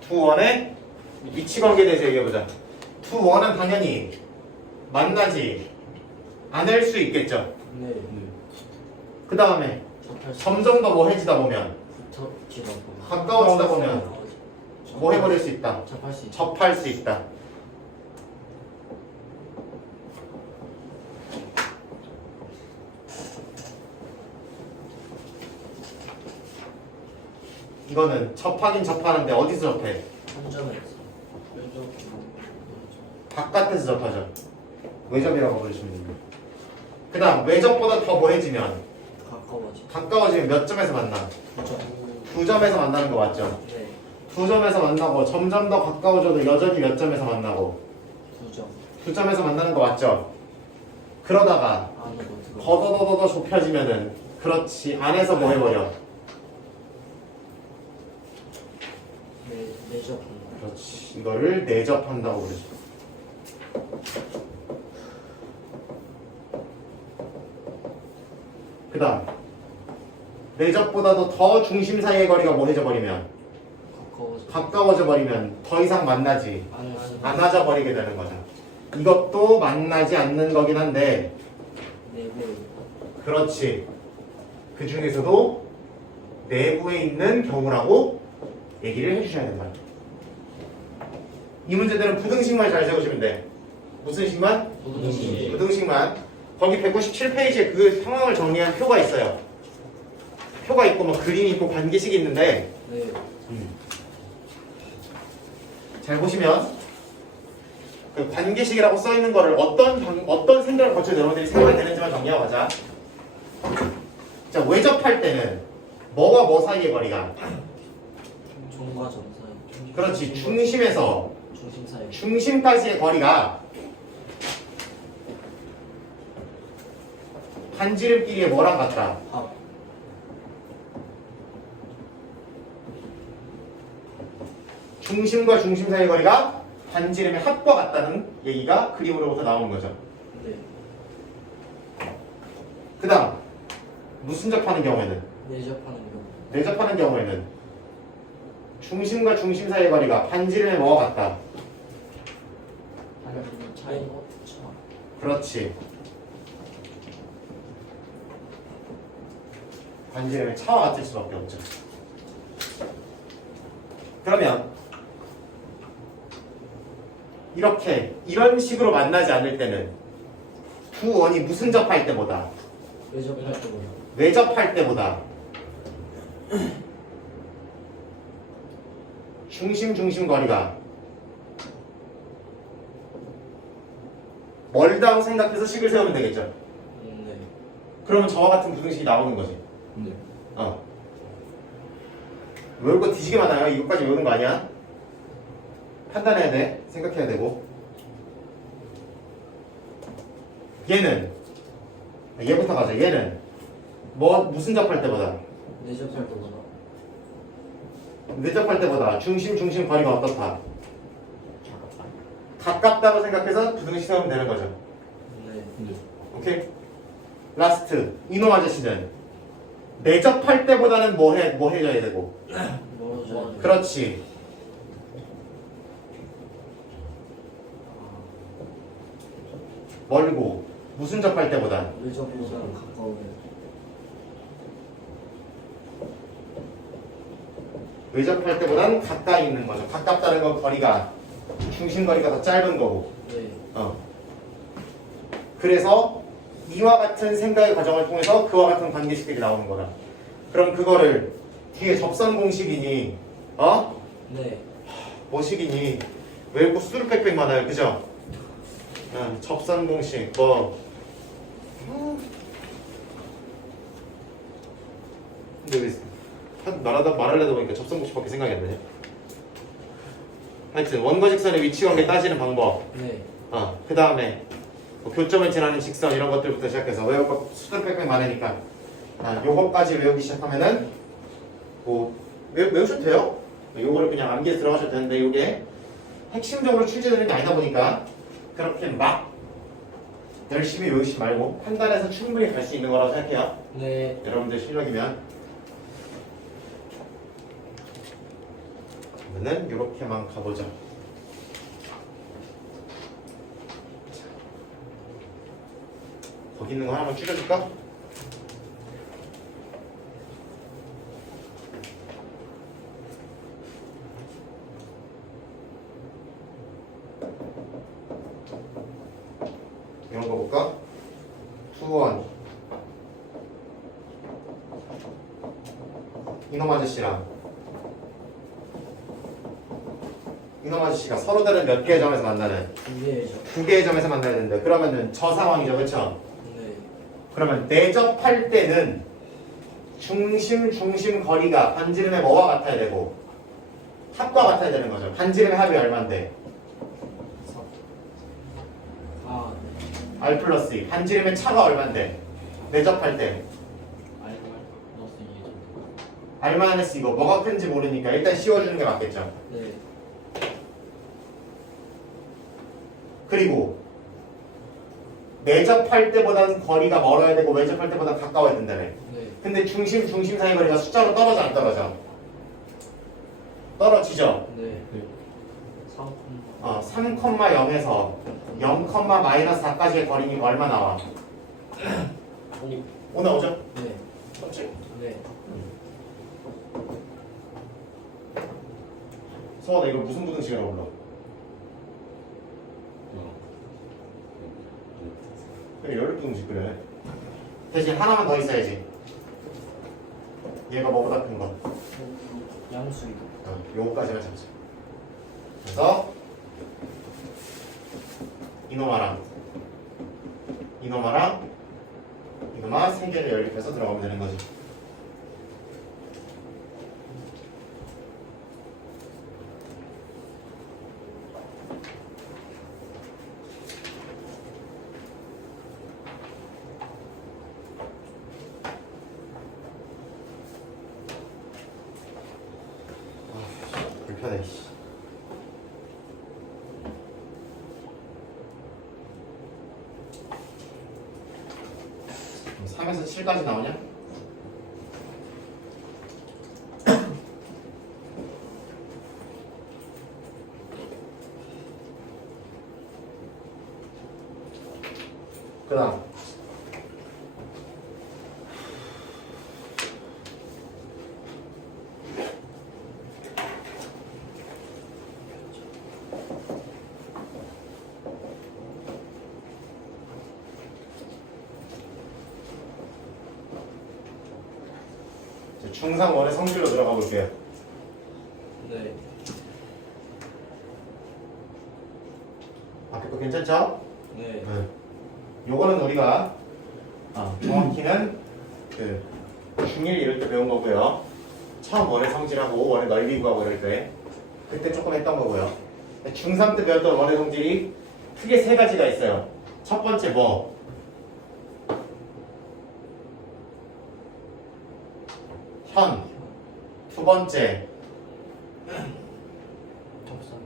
두 원의 위치관계에 대해서 얘기해보자. 두 원은 당연히 만나지 않을 수 있겠죠. 네. 그 다음에 점점 더 뭐 해지다 보면 붙어지다 보면 가까워지다 보면 뭐 해버릴 수 있다. 접할 수 있다. 접할 수 있다. 이거는 접하긴 접하는데 어디서 접해? 한점에서 면접 바깥에서 접하죠. 외접이라고 부르시면 됩니다. 그 다음 외접보다 더 뭐해지면 가까워지. 가까워지면 몇 점에서 만나? 그죠. 두 점에서 만나는 거 맞죠? 네. 두 점에서 만나고 점점 더 가까워져도 여전히 몇 점에서 만나고 2점. 두 점에서 만나는 거 맞죠? 그러다가 안으로 들어. 더더더더 좁혀지면은 그렇지 안에서 뭐 해버려? 네. 내접. 그렇지 이거를 내접한다고 그러죠. 그 다음 내접보다도 더 중심 사이의 거리가 뭐해져 버리면 가까워져. 가까워져 버리면 더 이상 만나지 안을 않아져 버리게 되는 거죠. 이것도 만나지 않는 거긴 한데 내부. 그렇지 그 중에서도 내부에 있는 경우라고 얘기를 해주셔야 된다. 이 문제들은 부등식만 잘 세우시면 돼. 무슨 식만? 부등식. 부등식만. 거기 197페이지에 그 상황을 정리한 표가 있어요. 표가 있고 뭐 그림이 있고 관계식이 있는데 네. 잘 보시면 그 관계식이라고 써 있는 거를 어떤 생각을 거쳐 여러분들이 생각이 되는지만 정리하고 가자. 자 외접할 때는 뭐와 뭐 사이의 거리가? 종과 점 사이. 그렇지 중심에서 중심 사이. 중심까지의 거리가 반지름끼리의 뭐랑 같다? 합. 중심과 중심 사이의 거리가 반지름의 합과 같다는 얘기가 그림으로부터 나오는 거죠. 네. 그 다음 무슨 접하는 경우에는 내접하는 경우. 내접하는 경우에는 중심과 중심 사이의 거리가 반지름의 뭐와 같다? 반지름 차이. 차. 그렇지. 반지름의 차와 같을 수밖에 없죠. 그러면 이런 식으로 만나지 않을 때는 두 원이 무슨 접할 때보다 외접할 때보다. 외접할 때보다 중심 거리가 멀다고 생각해서 식을 세우면 되겠죠. 네. 그러면 저와 같은 부등식이 나오는 거지. 네. 외울 거 뒤지게 많아요. 이것까지 외우는 거 아니야? 판단해야 돼. 생각해야 되고. 얘부터 가자. 얘는 무슨 접할 때보다 내접할 때보다. 내접할 때보다 중심 거리가 어떻다? 가깝다고 생각해서 부등식 세우면 되는 거죠. 네. 오케이? 라스트. 이놈 아저씨는 내접할 때보다는 뭐 해줘야 되고? 멀어져. 그렇지. 멀고 무슨 접할 때보다 외접보다 가까우면. 외접할 때보다는 가까이 있는 거죠. 가깝다는 건 거리가 중심 거리가 더 짧은 거고. 네. 그래서 이와 같은 생각의 과정을 통해서 그와 같은 관계식들이 나오는 거다. 그럼 그거를 뒤에 접선 공식이니 네. 뭐식이니 외우고 수두룩 빽빽 많아요. 그죠? 접선 공식 근데 왜 말하려다 보니까 접선 공식밖에 생각이 안 나냐? 하여튼 원과 직선의 위치 관계 따지는 방법. 네. 그 다음에 교점을 지나는 직선 이런 것들부터 시작해서 외울 거 수두룩 빽빽 많으니까 요거까지 외우기 시작하면은 뭐 외우셔도 돼요. 요거를 그냥 암기에 들어가셔도 되는데 요게 핵심적으로 출제되는 게 아니다 보니까 그렇게 막 열심히 외우지 말고 판단해서 충분히 갈 수 있는 거라고 생각해요. 네. 여러분들 실력이면. 그러면은 이렇게만 가보죠. 거기 있는 거 하나만 줄여줄까? 이런 거 볼까? 투원 이놈 아저씨랑 이놈 아저씨가 서로 다른 몇 개의 점에서 만나는 두 개죠. 두 개의 점에서 만나야 되는데 그러면은 저 상황이죠, 그렇죠? 네. 그러면 내접할 때는 중심 거리가 반지름의 뭐와 같아야 되고 합과 같아야 되는 거죠. 반지름의 합이 얼마인데? 4. R 플러스 2. 반지름의 차가 얼마인데? 내접할 때 R 플러스 2죠. R 마이너스 이거 뭐가 큰지 모르니까 일단 씌워주는 게 맞겠죠. 네. 그리고 내접할 때보다는 거리가 멀어야 되고 외접할 때보다 가까워야 된다네. 네. 근데 중심 사이 거리가 숫자로 떨어져 안 떨어져? 떨어지죠. 네. 3. 3,0에서 0,-4까지의 거리니 얼마 나와? 오 나오죠? 네. 맞지? 네. 서원아 이거 무슨 부등식이라고 불러? 그래 연립부등식 그래. 대신 하나만 더 있어야지. 얘가 뭐보다 큰 거. 양수이도. 요거까지만 잡자. 그래서 이놈아랑 이놈아 세 개를 연립해서 들어가면 되는 거지. 불편해. 씨. 그럼 3에서 7까지 나오냐? 그 다음 중상원의 성질로 들어가 볼게요. 네. 앞에 거 괜찮죠? 네. 요거는 우리가 정확히는 그 중1 이럴 때 배운 거고요. 처음 원의 성질하고 원의 넓이 구하고 이럴 때 그때 조금 했던 거고요. 중3 때 배웠던 원의 성질이 크게 세 가지가 있어요. 첫 번째 뭐? 현. 두 번째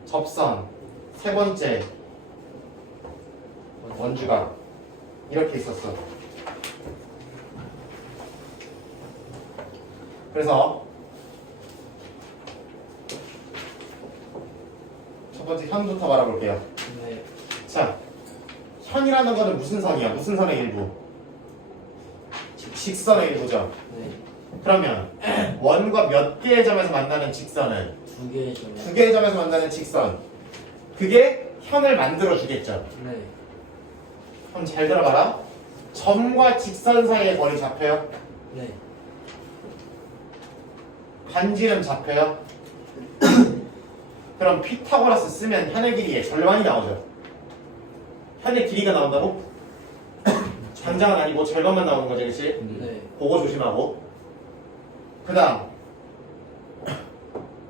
접선. 세 번째 원주각. 이렇게 있었어. 그래서 첫 번째 현부터 말아볼게요. 네. 자, 현이라는 거는 무슨 선이야? 무슨 선의 일부? 직선의 일부죠. 네. 그러면 원과 몇 개의 점에서 만나는 직선은 두 개의 점에. 두 개의 점에서 만나는 직선. 그게 현을 만들어 주겠죠. 네. 그럼 잘 들어봐라. 점과 직선 사이의 거리 잡혀요? 네. 반지름 잡혀요? 그럼 피타고라스 쓰면 현의 길이의 절반이 나오죠. 현의 길이가 나온다고? 전장은 아니고 절반만 나오는 거죠, 그렇지? 네. 그거 조심하고. 그 다음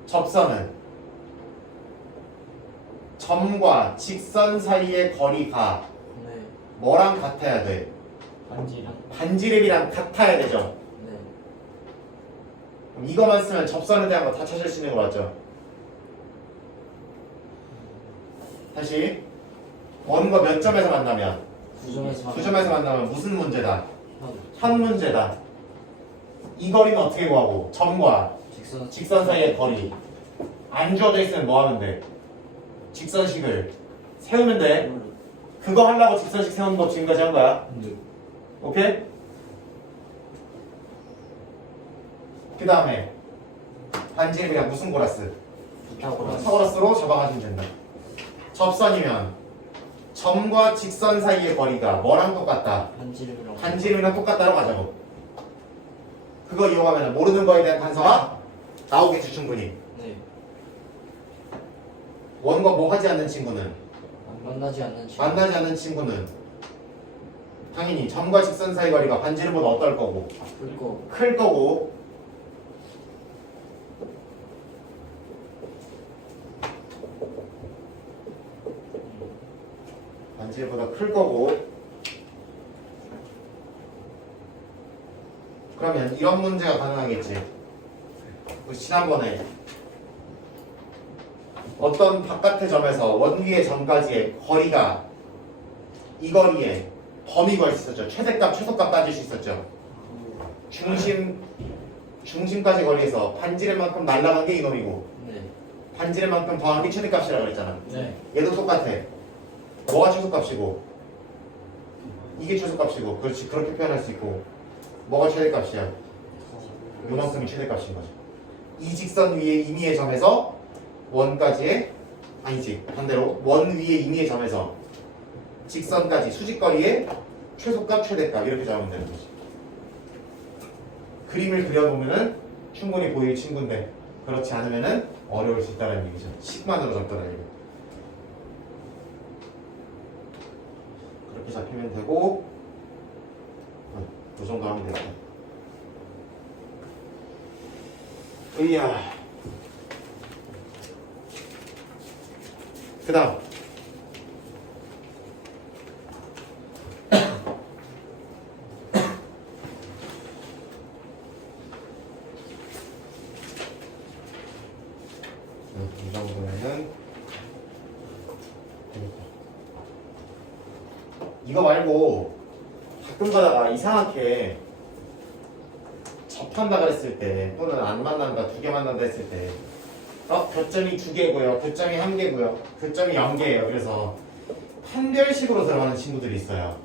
접선은 점과 직선 사이의 거리가 네. 뭐랑 같아야 돼? 반지랑. 반지름이랑 같아야 되죠. 네. 그럼 이거만 쓰면 접선에 대한 거 다 찾을 수 있는 거 맞죠? 다시 원과 몇 점에서 만나면? 두 점에서 만나면 무슨 문제다? 현. 현 문제다. 이 거리는 어떻게 구하고? 점과 직선. 직선 사이의 거리. 안 주어져 있으면 뭐 하면 돼? 직선식을 세우면 돼. 그거 하려고 직선식 세우는 거 지금까지 한 거야. 네. 오케이? 그 다음에 반지의 그냥 무슨 고라스? 피타고라스. 사고라스로 잡아가시면 된다. 접선이면 점과 직선 사이의 거리가 뭐랑 똑같다? 반지름이랑. 반지름이랑 똑같다로 가자고. 그거 이용하면 모르는 거에 대한 단서가 나오겠지 충분히. 네. 원과 뭐 하지 않는 친구는? 만나지 않는 친구. 만나지 않는 친구는 당연히 점과 직선 사이 거리가 반지름보다 어떨 거고? 그리고 클 거고. 반지름보다 클 거고. 그러면 이런 문제가 가능하겠지. 우리 지난번에 어떤 바깥의 점에서 원 위의 점까지의 거리가 이 거리에 범위가 있었죠. 최대값, 최소값 따질 수 있었죠. 중심까지 거리에서 반지름만큼 날아간 게 이놈이고 네. 반지름만큼 더한 게 최대값이라고 그랬잖아. 네. 얘도 똑같아. 뭐가 최소값이고 이게 최소값이고, 그렇지, 그렇게 표현할 수 있고. 뭐가 최대값이야? 요만큼이 최대값인 거죠. 이 직선 위에 임의의 점에서 원까지의, 아니지, 반대로 원 위에 임의의 점에서 직선까지 수직거리의 최소값, 최대값 이렇게 잡으면 되는 거지. 그림을 그려놓으면은 충분히 보일 친구인데 그렇지 않으면은 어려울 수 있다는 얘기죠. 식만으로 잡더라는 얘기. 그렇게 잡히면 되고, 이 정도 하면 되겠다. 으이야. 그 다음. 이 정도면은 되겠다. 이거 말고 가끔 가다가 이상하게 접한다 그랬을 때, 또는 안 만난다, 두 개 만난다 했을 때, 교점이 두 개고요, 교점이 한 개고요, 교점이 0개예요. 그래서 판별식으로 들어가는 친구들이 있어요.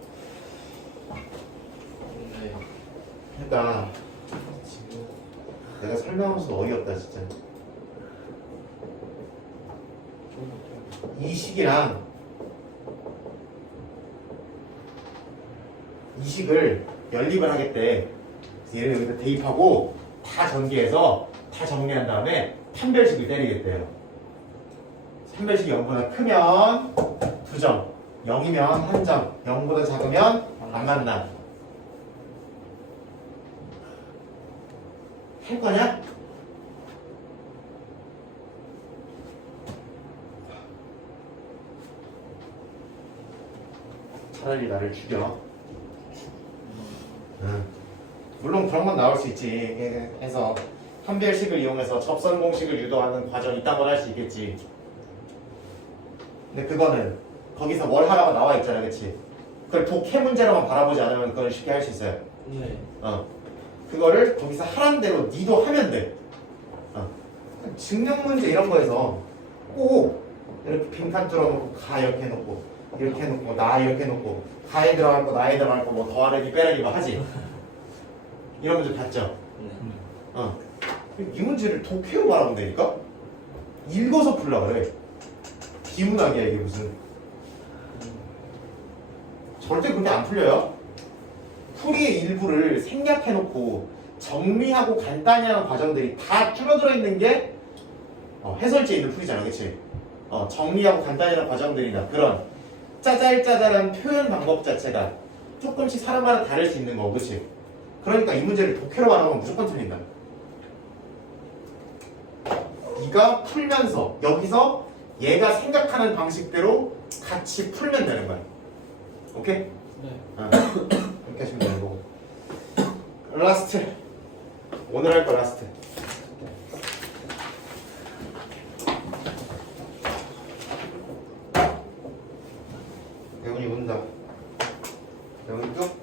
네. 그러니까 지금 내가 설명하면서 어이없다 진짜. 이 식이랑 이 식을 연립을 하겠대. 얘를 여기다 대입하고 다 전개해서 다 정리한 다음에 판별식을 때리겠대요. 판별식이 0보다 크면 2점, 0이면 1점, 0보다 작으면 안 만나. 할 거냐? 차라리 나를 죽여. 물론 그런 건 나올 수 있지. 해서 판별식을 이용해서 접선 공식을 유도하는 과정이 있다고 할 수 있겠지. 근데 그거는 거기서 뭘 하라고 나와 있잖아, 그치? 그걸 독해 문제로만 바라보지 않으면 그걸 쉽게 할 수 있어요. 네. 그거를 거기서 하란 대로 니도 하면 돼. 증명 문제 이런 거에서 꼭 이렇게 빈칸 뚫어놓고 가 이렇게 해놓고 이렇게 해놓고 나 이렇게 해놓고 가에 들어갈 거 나에 들어갈 거 뭐 더하래기 빼라기 뭐 하지. 이런 문제 봤죠? 이 문제를 독해로 말하면 되니까 읽어서 풀라 그래. 비문학이야 이게 무슨. 절대 그렇게 안 풀려요. 풀이의 일부를 생략해놓고 정리하고 간단히 하는 과정들이 다 줄어들어 있는 게 해설지에 있는 풀이잖아, 그치? 정리하고 간단히 하는 과정들이나 그런 짜잘짜잘한 표현 방법 자체가 조금씩 사람마다 다를 수 있는 거고, 그치? 그러니까 이 문제를 독해로 말하면 무조건 틀린다. 네가 풀면서 여기서 얘가 생각하는 방식대로 같이 풀면 되는 거야. 오케이? 네. 이렇게 하시면 되는 거고. 라스트. 오늘 할 거 라스트. 대훈이 운다. 여기 쭉.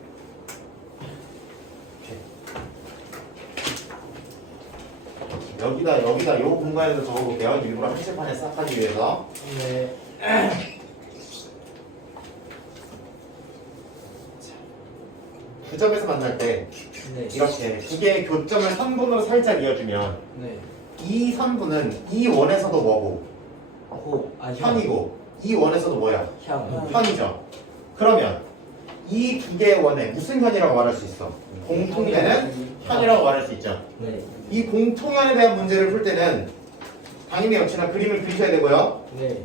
여기다 요 공간에서 적어볼게요. 일부러 한칠판에 싹 하기 위해서. 네. 9점에서 만날 때 네. 이렇게 두 개의 교점을 선분으로 살짝 이어주면 네. 이 선분은 이 원에서도 뭐고 호. 아, 현이고 이 원에서도 뭐야? 현. 현이죠. 그러면 이 두 개의 원에 무슨 현이라고 말할 수 있어? 공통되는 현이라고 말할 수 있죠. 네. 이 공통현에 대한 문제를 풀 때는 당연히 역시나 그림을 그리셔야 되고요. 네.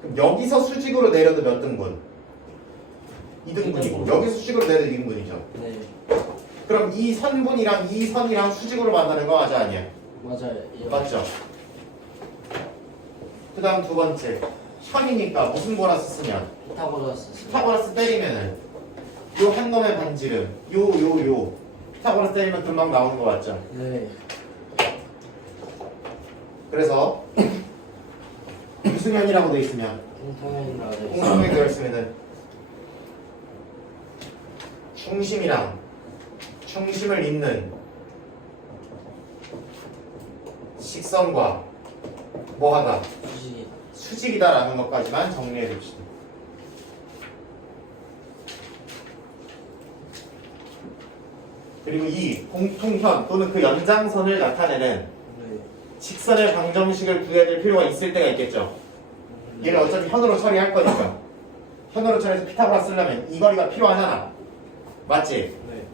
그럼 여기서 수직으로 내려도 몇 등분? 2등분이고 여기서 수직으로 내려도 2등분이죠. 네. 그럼 이 선분이랑 이 선이랑 수직으로 만나는 거 맞아 아니야? 맞아요. 예. 맞죠? 그 다음 두 번째 현이니까 무슨 보너스 쓰면 피타고라스. 피타고라스 때리면은 요 한 놈의 반지름 요 피타고라스 때리면 금방 나오는 거 맞죠? 네. 그래서 무슨 현이라고 돼 있으면 공통현이라고 돼 있어요. 공통현이 되어 있으면은 중심이랑 중심을 잇는 직선과 뭐하다 수직이다. 수직이다라는 것까지만 정리해 줍시다. 그리고 이 공통현 또는 그 연장선을 나타내는 네. 직선의 방정식을 구해야 될 필요가 있을 때가 있겠죠. 얘를 어차피 현으로 처리할 거니까 현으로 처리해서 피타고라스 쓰려면 이 거리가 필요하잖아. 맞지? 네.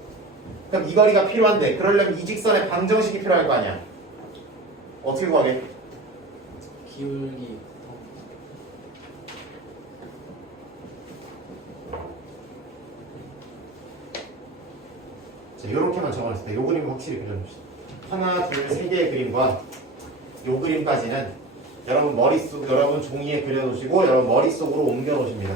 그럼 이 거리가 필요한데 그러려면 이 직선의 방정식이 필요할 거 아니야. 어떻게 구하게? 기울기. 자, 요렇게만 적어놨을 때 요 그림을 확실히 그려줍시다. 하나, 둘, 세 개의 그림과 요 그림까지는 여러분 머릿속, 여러분 종이에 그려놓으시고 여러분 머릿속으로 옮겨놓으십니다.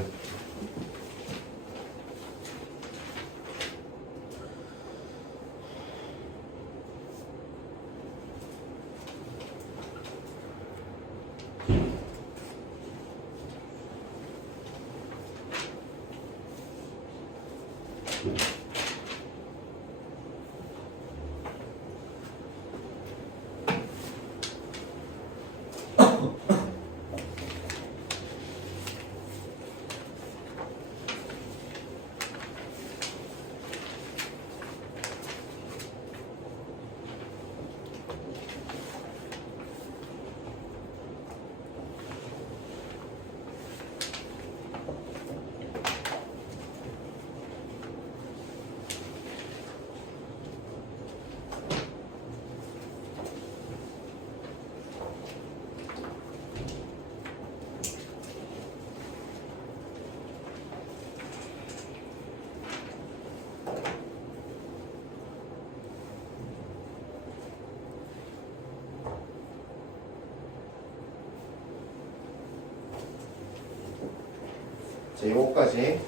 자, 요거까지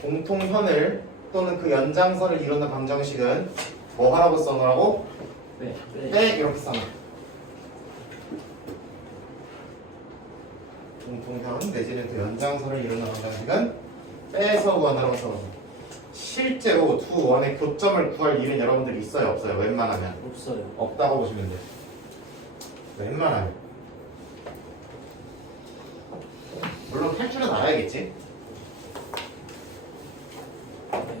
공통현을 또는 그 연장선을 이루는 방정식은 뭐 하라고 써놓으라고? 네. 네. 네, 이렇게 써놔. 공통현 내지는 그 연장선을 이루는 방정식은 빼서 구하라고 써놓아. 실제로 두 원의 교점을 구할 일은 여러분들이 있어요, 없어요? 웬만하면 없어요. 없다고 보시면 돼요. 웬만하면. 물론 할 줄은 알아야겠지. 네.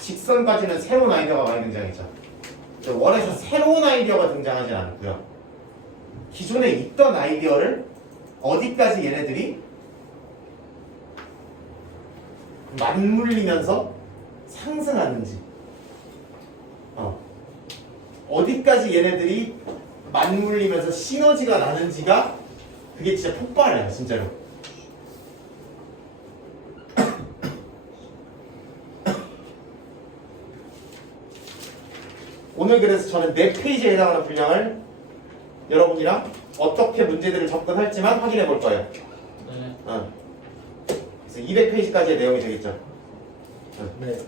직선까지는 새로운 아이디어가 많이 등장했죠. 원에서 새로운 아이디어가 등장하진 않고요. 기존에 있던 아이디어를 어디까지 얘네들이 맞물리면서 상승하는지, 어디까지 얘네들이 맞물리면서 시너지가 나는지가 그게 진짜 폭발해요, 진짜로. 오늘 그래서 저는 4페이지에 해당하는 분량을 여러분이랑 어떻게 문제들을 접근할지만 확인해 볼 거예요. 네. 그래서 200페이지까지의 내용이 되겠죠. 네.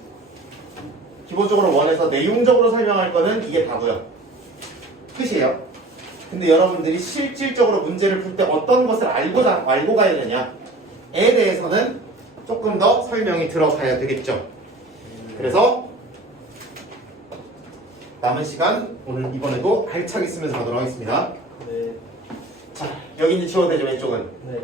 기본적으로 원에서 내용적으로 설명할 거는 이게 다고요. 끝이에요. 근데 여러분들이 실질적으로 문제를 풀 때 어떤 것을 알고 가야 되냐에 대해서는 조금 더 설명이 들어가야 되겠죠. 그래서 남은 시간 오늘 이번에도 알차게 쓰면서 가도록 하겠습니다. 네. 자, 여기 이제 지워도 되죠, 왼쪽은. 네.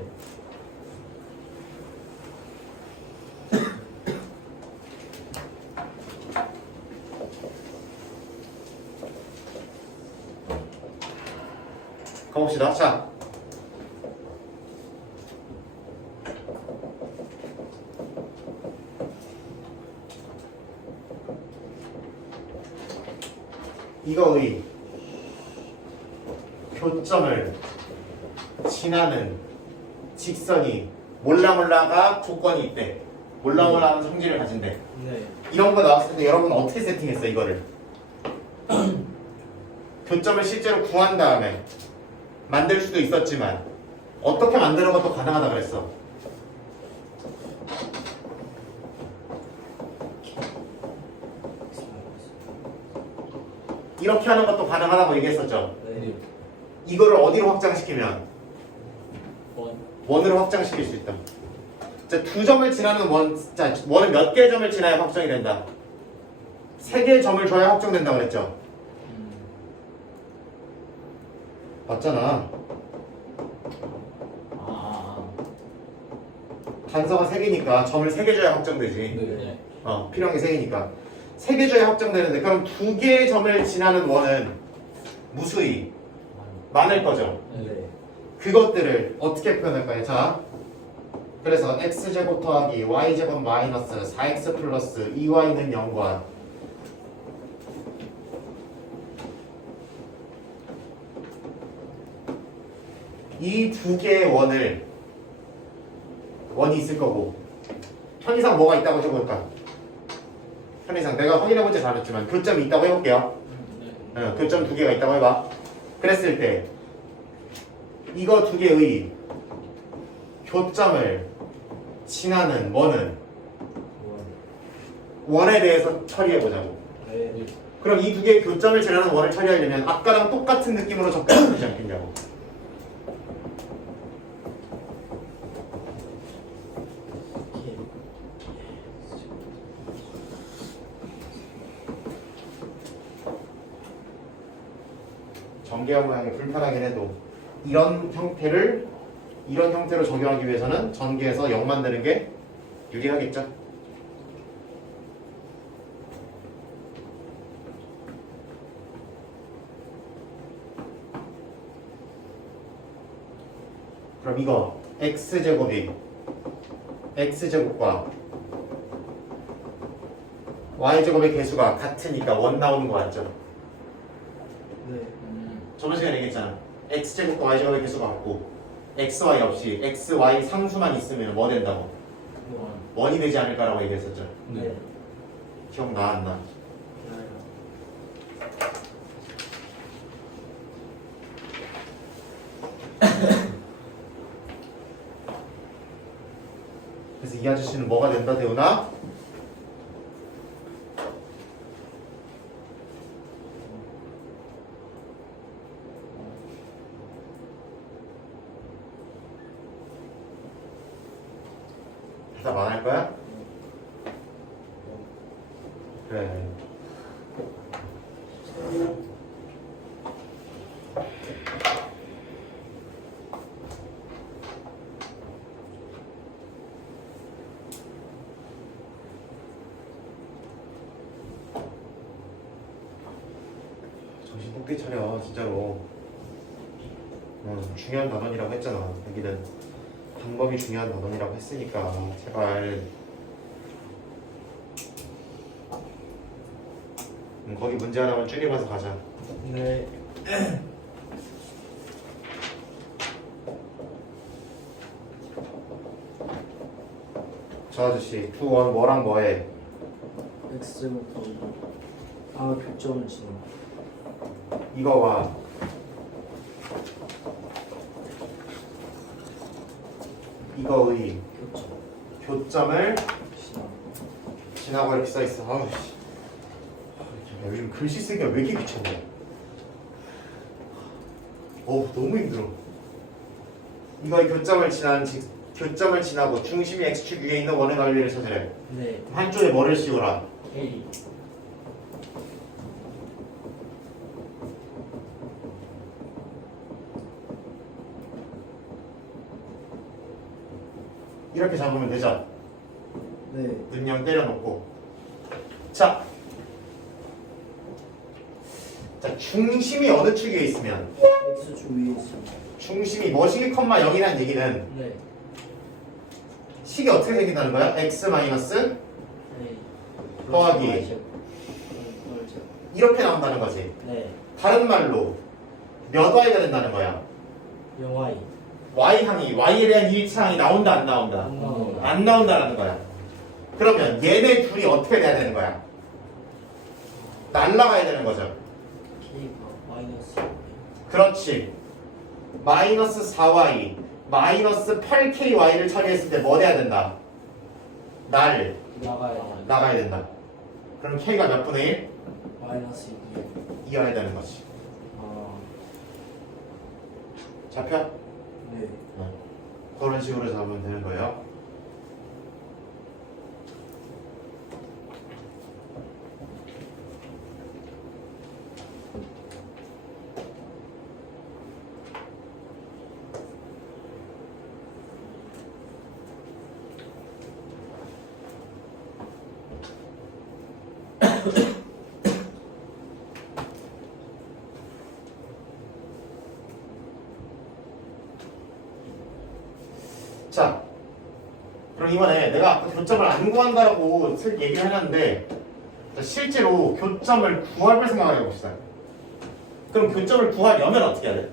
가봅시다. 자, 이거의 교점을 지나는 직선이 몰라몰라가 조건이 있대. 몰라몰라는 성질을 가진대. 네. 이런 거 나왔을 때 여러분 어떻게 세팅했어 이거를? 교점을 실제로 구한 다음에 만들 수도 있었지만 어떻게 만드는 것도 가능하다 그랬어. 이렇게 하는 것도 가능하다고 얘기했었죠. 네. 이거를 어디로 확장시키면 원. 원으로 확장시킬 수 있다. 자, 두 점을 지나는 원은 몇 개의 점을 지나야 확정이 된다. 세 개의 점을 줘야 확정된다 그랬죠. 맞잖아. 단서가 세 개니까 점을 세 개 줘야 확정되지. 네. 필요한 게 세 개니까 세 개 줘야 확정되는데 그럼 두 개의 점을 지나는 원은 무수히 많을 거죠. 네. 그것들을 어떻게 표현할까요? 자, 그래서 x제곱 더하기 y제곱 마이너스 4x 플러스 2y는 0과 이 두 개의 원이 있을 거고 편의상 뭐가 있다고 해볼까? 편의상 내가 확인해보지 않았지만 교점이 있다고 해볼게요. 네. 교점 두 개가 있다고 해봐. 그랬을 때 이거 두 개의 교점을 지나는 원은 원에 대해서 처리해보자고. 네. 그럼 이 두 개의 교점을 지나는 원을 처리하려면 아까랑 똑같은 느낌으로 접근하면 되지 않겠냐고. 전개화 모양이 불편하긴 해도 이런 형태로 적용하기 위해서는 전개해서 0 만드는 게 유리하겠죠. 그럼 이거 x제곱과 y제곱의 개수가 같으니까 원 나오는 거 맞죠? 네. 저번 시간에 얘기했잖아. x제곱과 y제곱의 개수가 같고 x, y 없이 x, y 상수만 있으면 뭐 된다고? 원이 되지 않을까라고 얘기했었죠. 네. 기억나 안 나? 그래서 이 아저씨는 뭐가 된다 대우나? 대답 안 할 거야? 그래. 정신 똑바로 차려 진짜로. 중요한 단원이라고 했잖아. 여기는 방법이 중요한 단원이라고 했으니까 제발. 거기 문제 하나만 줄여봐서 가자. 네. 저 아저씨 두원 뭐랑 뭐해? x부터 교점을 지나. 이거와 이거의 교점 교점을 지나. 지나고 이렇게 써있어. 아우 씨. 요즘 글씨 쓰기가 왜 이렇게 귀찮냐? 너무 힘들어. 이거 교점을 지나고 중심이 x축 위에 있는 원의 넓이를 찾으래. 네. 한쪽에 뭐를 씌우라? K. 이렇게 잡으면 되죠? 네. 능량 때려놓고. 자, 중심이 어느 축에 있으면 X축 위에 있습니다. 중심이 뭐시기 컴마 0이라는 얘기는 네. 식이 어떻게 생긴다는 거야? x 마이너스 네. 더하기. 그렇죠. 이렇게 나온다는 거지. 네. 다른 말로 몇 y가 된다는 거야? 0Y. y항이 y에 대한 일치항이 나온다 안 나온다? 안 나온다. 안 나온다라는 거야. 그러면 얘네 둘이 어떻게 돼야 되는 거야? 날라가야 되는 거죠. K가 마이너스. 그렇지. 마이너스 4y 마이너스 8ky를 처리했을 때 뭐 돼야 된다? 나가야 된다. 그럼 k가 몇 분의 1? 마이너스 2. 이어야 되는 거지. 아. 잡혀? 네. 그런 식으로 잡으면 되는 거예요. 자, 그럼 이번에 내가 아까 교점을 안 구한다라고 얘기를 해놨는데 실제로 교점을 구할 생각을 해봅시다. 그럼 교점을 구하려면 어떻게 해야 돼?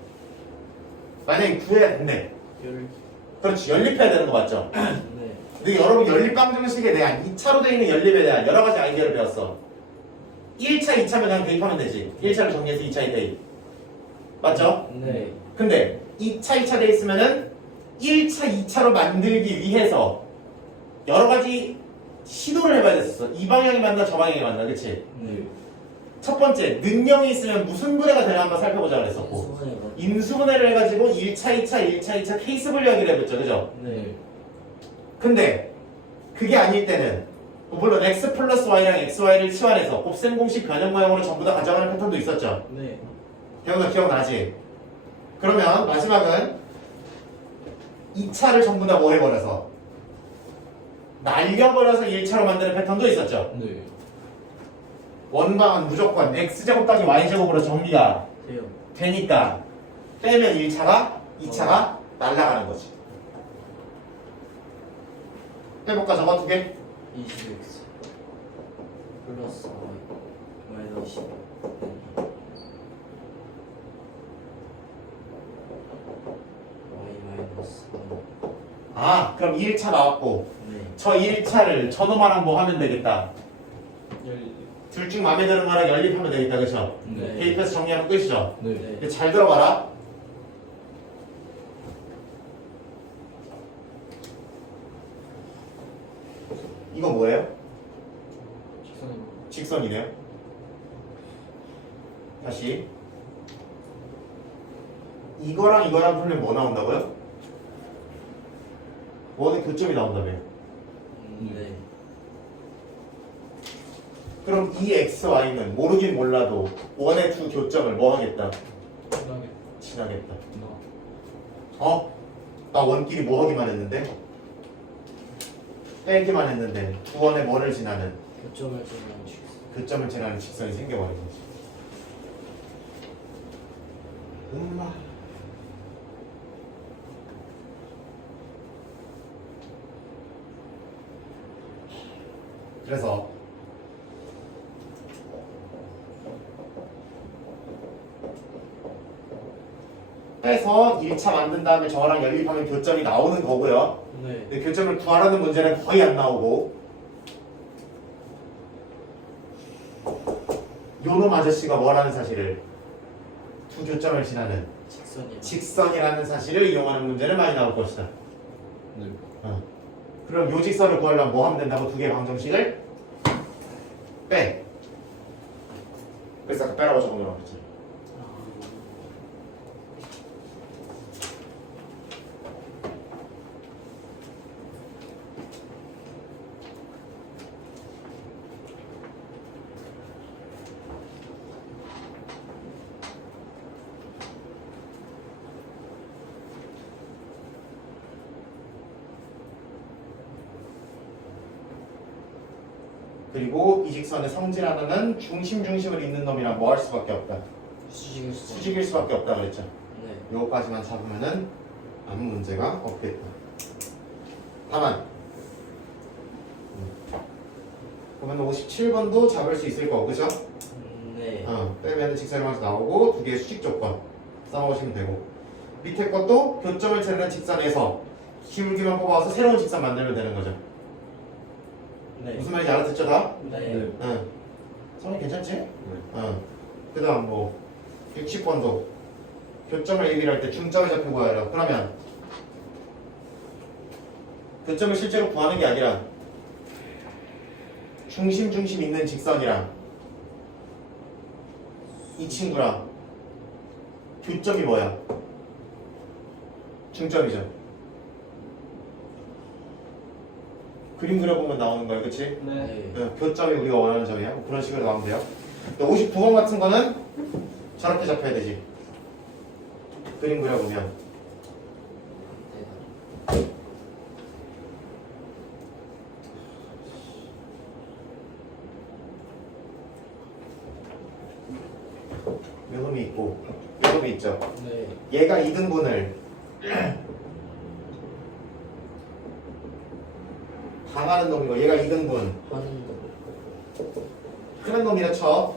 만약에 구해야 된대. 그렇지, 연립해야 되는 거 맞죠? 네. 근데 여러분 연립방정식에 대한 2차로 되어 있는 연립에 대한 여러 가지 아이디어를 배웠어. 1차, 2차면 그냥 대입하면 되지. 1차를 정리해서 2차에 대입. 맞죠? 네. 근데 2차, 2차 돼 있으면은 1차, 2차로 만들기 위해서 여러 가지 시도를 해봐야 됐었어. 이 방향이 맞나 저 방향이 맞나, 그치? 네. 첫 번째, 능력이 있으면 무슨 분해가 되나 한번 살펴보자 그랬었고 수분해가. 인수분해를 해가지고 1차, 2차, 1차, 2차 케이스 분류하기로 해봤죠, 그죠? 네. 근데 그게 아닐 때는 물론 x 플러스 y랑 xy를 치환해서 곱셈 공식 변형 모형으로 전부 다 가져가는 패턴도 있었죠. 네. 기억나지? 그러면 마지막은 2차를 전부 다 뭐 해버려서 날려버려서 1차로 만드는 패턴도 있었죠. 네. 원방은 무조건 x제곱 따기 y제곱으로 정리가 돼요. 되니까 빼면 1차가 2차가 날아가는 거지. 해볼까 저거 두 개? 20x 플러스 y 마이너스 10. y 마이너스 1. 아 그럼 1차 나왔고 네. 저 1차를 저놈만 뭐 하면 되겠다. 둘 중 마음에 드는 거랑 연립하면 되겠다. 그쵸? 네. 대입해서 정리하면 끝이죠. 네. 근데 잘 들어봐라. 이거 뭐예요? 직선이네요. 다시 이거랑 이거랑 풀면 뭐 나온다고요? 원의 교점이 나온다며요. 네. 그럼 이 xy는 모르긴 몰라도 원의 두 교점을 뭐 하겠다? 지나겠다. 나 원끼리 뭐 하기만 했는데? 빼기만 했는데 두 원의 뭐를 지나는 교점을 지나는 직선. 교점을 지나는 직선이 생겨버린 거지. 그래서 해서 1차 만든 다음에 저거랑 연립하면 교점이 나오는 거고요. 네. 근데 교점을 구하라는 문제는 거의 안 나오고 요놈 아저씨가 뭐라는 사실을 두 교점을 지나는 직선이요. 직선이라는 사실을 이용하는 문제는 많이 나올 것이다. 네. 그럼 요 직선을 구하려면 뭐 하면 된다고? 두 개의 방정식을 빼. 그래서 아까 빼라고 적어놓으라고 했지. 그리고 이 직선의 성질 하나는 중심을 잇는 놈이랑 뭐 할 수밖에 없다. 수직일 수밖에 없다 그랬죠. 네. 요거까지만 잡으면은 아무 문제가 없겠다. 다만 보면 57번도 잡을 수 있을 거고, 그죠? 네. 빼면은 직선이면서 나오고 두 개의 수직 조건 써먹으시면 되고, 밑에 것도 교점을 재는 직선에서 기울기만 뽑아서 새로운 직선 만들면 되는 거죠. 네. 무슨 말인지 알아듣죠, 다? 네. 응. 성이 괜찮지? 그 다음 뭐 60번도 교점을 얘기를 할 때 중점을 잡혀 구하라. 그러면 교점을 실제로 구하는 게 아니라 중심 있는 직선이랑 이 친구랑 교점이 뭐야? 중점이죠. 그림 그려보면 나오는 거예요, 그치? 네. 교점이 우리가 원하는 점이에요. 그런 식으로 나오면 돼요. 59번 같은 거는 저렇게 잡혀야 되지. 그림 그려보면. 요놈이 있고 요놈이 있죠. 네. 얘가 2등분을 당하는 놈이고 얘가 2등분 하는 놈이라 쳐.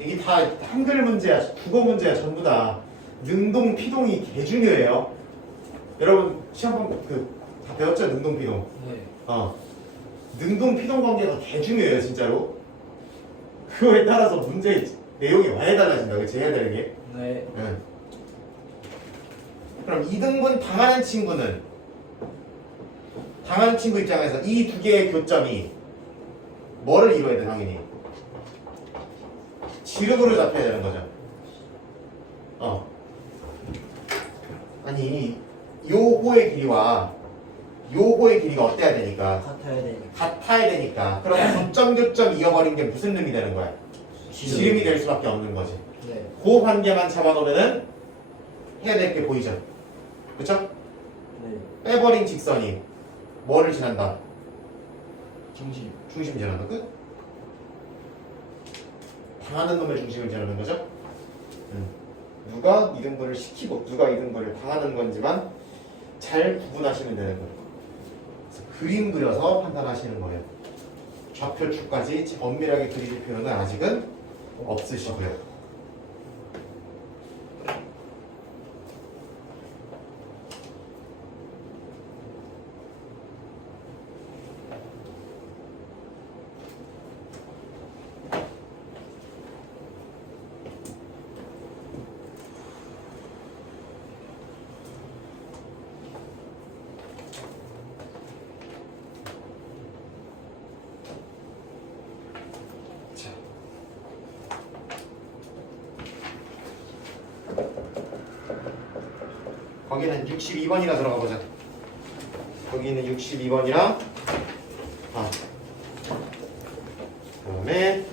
이게 다 한글 문제야, 국어 문제야, 전부 다. 능동, 피동이 개 중요해요. 여러분 시험 다 배웠죠? 능동, 피동. 네. 능동, 피동 관계가 개 중요해요, 진짜로. 그거에 따라서 문제 내용이 많이 달라진다. 그치? 해야 되는 게. 네. 그럼 2등분 당하는 친구 입장에서 이 두 개의 교점이 뭐를 이루어야 돼, 당연히? 지름으로 잡혀야 되는 거죠. 아니, 요 호의 길이와 요 호의 길이가 어때야 되니까? 같아야 되니까. 그럼 교점 이어버린 게 무슨 놈이 되는 거야? 지름이 될 수밖에 없는 거지. 네. 그 관계만 잡아놓으면은 해야 될 게 보이죠? 그쵸? 네. 빼버린 직선이 뭐를 지난다? 중심 지나는 끝? 당하는 놈의 중심을 지나는 거죠? 누가 2등분을 시키고 누가 2등분을 당하는 건지만 잘 구분하시면 되는 거예요. 그래서 그림 그려서 판단하시는 거예요. 좌표축까지 엄밀하게 그리실 필요는 아직은 없으시고요. 거기는 62번이나 들어가 보자. 거기는 62번이랑 그다음에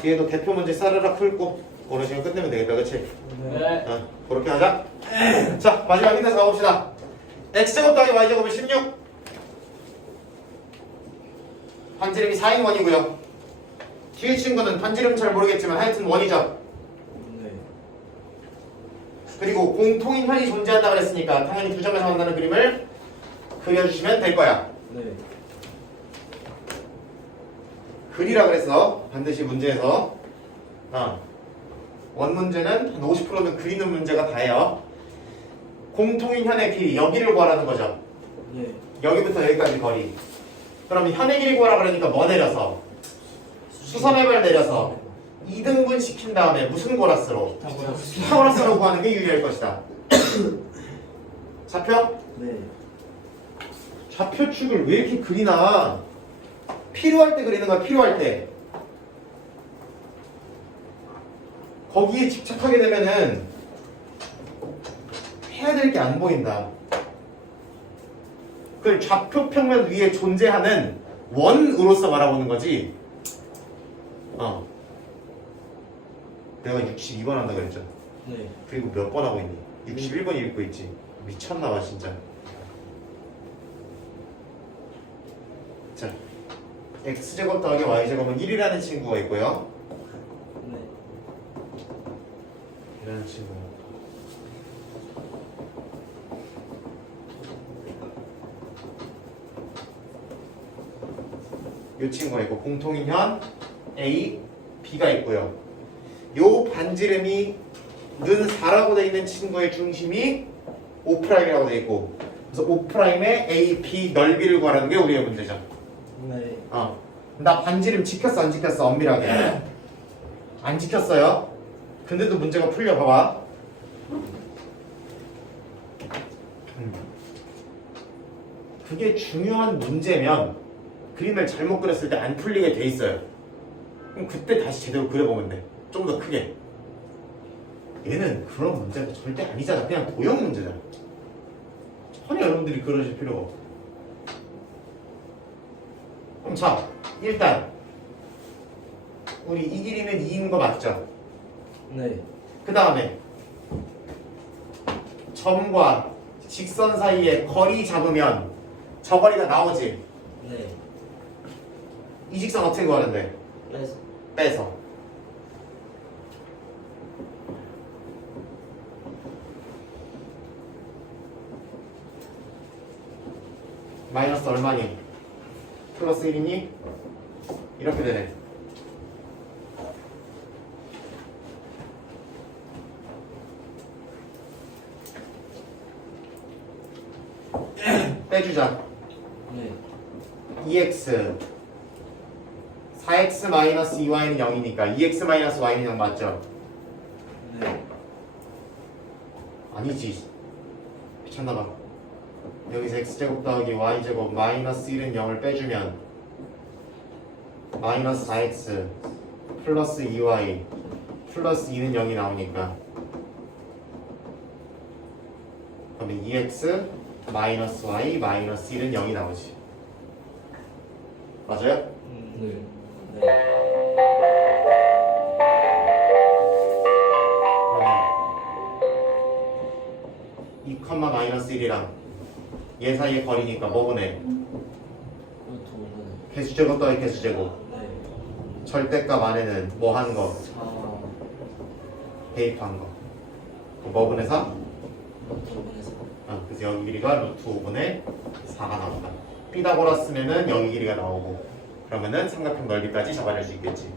뒤에도 대표 문제 싸르락 풀고 오늘 시간 끝내면 되겠다, 그치? 네. 그렇게 하자. 자, 마지막 힌트 가봅시다. x제곱 더하기 y제곱은 16. 반지름이 4인 원이고요. 뒤에 친구는 반지름 잘 모르겠지만 하여튼 원이죠. 네. 그리고 공통인 현이 존재한다 그랬으니까 당연히 두 점에서 만나는 그림을 그려주시면 될 거야. 네. 그리라 그랬어. 반드시 문제에서 원 문제는 한 50%는 그리는 문제가 다예요. 공통인 현의 길이 여기를 구하라는 거죠. 네. 여기부터 여기까지 거리. 그럼 현의 길이 구하라 그러니까 뭐 내려서? 수선해발 내려서 2등분 시킨 다음에 무슨 고라스로? 피타고라스로 구하는 게 유리할 것이다. 잡혀? 네. 좌표축을 왜 이렇게 그리나? 필요할 때 그리는 거야, 필요할 때. 거기에 집착하게 되면은 해야 될 게 안 보인다. 그걸 좌표 평면 위에 존재하는 원으로서 바라보는 거지. 내가 62번 한다 그랬죠. 네. 그리고 몇 번 하고 있니? 61번 읽고 있지. 미쳤나봐 진짜. 자, x제곱 더하기 y제곱은 1이라는 친구가 있고요. 네. 이라는 친구. 이 친구가 있고 공통인 현 A, B가 있고요. 요 반지름이 는 4라고 되어 있는 친구의 중심이 5'이라고 되어 있고, 그래서 5'의 A, B 넓이를 구하라는 게 우리의 문제죠. 네. 나 반지름 지켰어 안 지켰어? 엄밀하게 안 지켰어요. 근데도 문제가 풀려. 봐봐. 그게 중요한 문제면 그림을 잘못 그렸을 때 안 풀리게 돼 있어요. 그럼 그때 다시 제대로 그려보면 돼. 좀 더 크게. 얘는 그런 문제가 절대 아니잖아. 그냥 도형 문제잖아. 전혀 여러분들이 그러실 필요가 없어. 그럼 자, 일단 우리 이 길이는 2인 거 맞죠? 네. 그 다음에 점과 직선 사이에 거리 잡으면 저 거리가 나오지. 네. 이 직선 어떻게 구하는데? 빼서. 마이너스 얼마니? 플러스 1이니? 이렇게 되네. 빼주자. 네. 2x 4x 마이너스 2y는 0이니까 2x 마이너스 y는 0 맞죠? 네. 아니지. 미쳤나봐. 여기서 x제곱 더하기 y제곱 마이너스 1은 0을 빼주면 마이너스 4x 플러스 2y 플러스 2는 0이 나오니까, 그러면 2x 마이너스 y 마이너스 1은 0이 나오지. 맞아요? 네. 네. 2, 마이너스 1이랑 얘 사이의 거리니까 뭐분해? 루트 5분의. 개수제곱 더하기 개수제곱. 네. 절대값 안에는 뭐 한 거? 4. 대입한 거. 뭐분의 4? 루트 5분의 4. 그래서 여기 길이가 루트 5분의 4가 나온다. 피타고라스면은 여기 길이가 나오고, 그러면은 삼각형 넓이까지 잡아낼 수 있겠지.